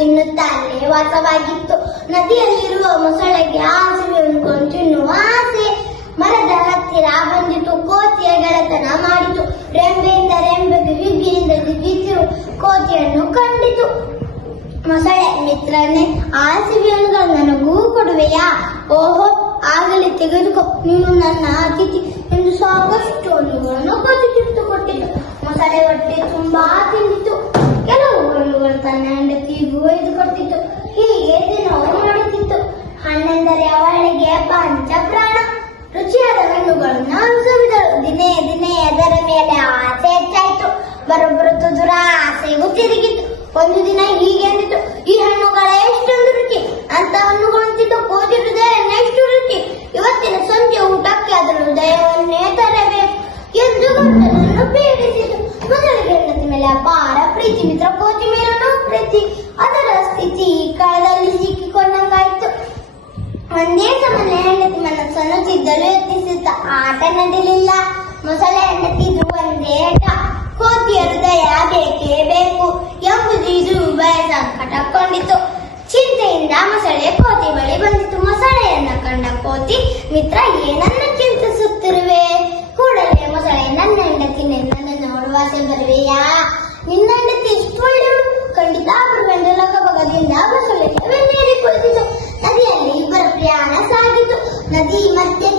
ತಿನ್ನುತ್ತಾನೆ ವಾಸವಾಗಿತ್ತು. ನದಿಯಲ್ಲಿರುವ ಮೊಸಳೆಗೆ ಹಸಿವೆಯನ್ನು ಕೊಂಡು ತಿನ್ನುವ ಆಸೆ. ಮರದ ಹತ್ತಿರ ಬಂದಿತು, ಕೋತಿಯ ಗೆಳೆತನ ಮಾಡಿತು. ರೆಂಬೆಯಿಂದ ರೆಂಬೆಗೆ, ಹಿಗ್ಗಿನಿಂದ ಹಿಗ್ಗಿಸಿರು, ಕೋತಿಯನ್ನು ಕಂಡಿತು. ಮೊಸಳೆ, ಮಿತ್ರನೇ, ಹಸಿವೆಯನ್ನು ನನಗೂ ಕೊಡುವೆಯಾ? ಓಹೋ, ಆಗಲೇ ತೆಗೆದುಕೋ, ನೀನು ನನ್ನ ಅತಿಥಿ ಎಂದು ಸಾಕಷ್ಟು ಹಣ್ಣುಗಳನ್ನು ಕೋತಿ ಕೊಟ್ಟಿತು. ಮೊಸಳೆ ಹೊಟ್ಟೆ ತುಂಬಾ ತಿಂದಿತು. ಕೆಲವು ಹಣ್ಣುಗಳು ತನ್ನ ಹೆಂಡತಿಗೂ ಒಯ್ದುಕೊಟ್ಟಿತು. ಹೀಗೆ ದಿನವೂ ಮಾಡುತ್ತಿತ್ತು. ಹಣ್ಣೆಂದರೆ ಅವಳಿಗೆ ಪಂಚ ಪ್ರಾಣ. ರುಚಿಯಾದ ಹಣ್ಣುಗಳನ್ನು ಸವಿದಳು. ದಿನೇ ದಿನೇ ಅದರ ಮೇಲೆ ಆಸೆ ಹೆಚ್ಚಾಯಿತು. ಬರೋಬ್ಬರು ದುರಾಸೆಗೂ ತಿರುಗಿತು. ಒಂದು ದಿನ ಹೀಗೆ ಅಂದಿತು, ಈ ಹಣ್ಣುಗಳೇ ಎಷ್ಟೊಂದು ರುಚಿ, ಅಂತ ಹಣ್ಣುಗಳು ತಿಂದು ಕೋತಿ ಹೃದಯವನ್ನು ಎಷ್ಟು ರುಚಿ. ಇವತ್ತಿನ ಸಂಜೆ ಊಟಕ್ಕೆ ಅದರ ಹೃದಯವನ್ನೇ ತರಬೇಕು ಎಂದು ಗಂಡನನ್ನು ಪೀಡಿಸಿತು. ಮೊದಲಿಗೆ ಹೆಂಡತಿ ಮೇಲೆ ಅಪಾರ ಪ್ರೀತಿ, ಮಿತ್ರ ಕೋತಿ ಮೇಲೂ ಪ್ರೀತಿ. ಅದರ ಸ್ಥಿತಿ ಕಳದಲ್ಲಿ ಸಿಕ್ಕಿಕೊಂಡಂಗಾಯ್ತು. ಒಂದೇ ಸಮನೆ ಹೆಂಡತಿ ಮನಸ್ಸನ್ನು ತಿದ್ದಲು ಯತ್ನಿಸಿದ. ಆಟ ನಡೆಯಲಿಲ್ಲ. ಮೊಸಳೆ ಹೆಂಡತಿದು ಒಂದೇ ಆಟ. ಕೋತಿಯ ಹೃದಯ ಬೇಕೇ ಬೇಕು ಎಂಬುದು ಇದು ಉಭಯ ಸಂಕಟಕೊಂಡಿತು. ಚಿಂತೆಯಿಂದ ಮೊಸಳೆ ಕೋತಿ ಬಳಿ ಬಂದಿತು. ಮೊಸಳೆಯನ್ನ ಕಂಡ ಕೋತಿ, ಮಿತ್ರ, ಏನನ್ನ ಚಿಂತಿಸುತ್ತಿರುವೆ? ಕೂಡಲೇ ಮೊಸಳೆ, ನನ್ನ ಹೆಂಡತಿ ನನ್ನನ್ನು ನೋಡುವ ಆಸೆ ಬರುವೆಯಾ? ನಿನ್ನ ಹೆಂಡತಿ ಎಷ್ಟು ಒಳ್ಳೆಯಳು, ಖಂಡಿತ ಬರುವೆಂದು ಲಗಬಗದಿಂದ ಮೊಸಳೆಗೆ ಬೆನ್ನೇರಿ ಕುಳಿತಿತು. ನದಿಯಲ್ಲಿ ಇಬ್ಬರ ಪ್ರಯಾಣ ಸಾಗಿತು. ನದಿ ಮಧ್ಯೆ